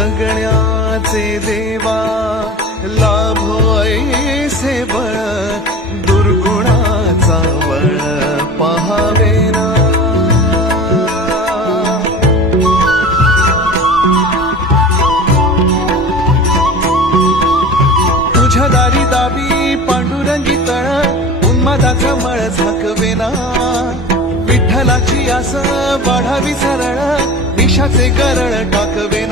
जगण्याचे देवा लाभो ऐसे बळ दुर्गुणाचा बळ पहावे ना तुझ्या दारी दाबी पांडुरंगी तळ उन्मादाचा मळ झाकवेना विठ्ठलाची आस वाढावी सरळ विषाचे गरळ टाकवेना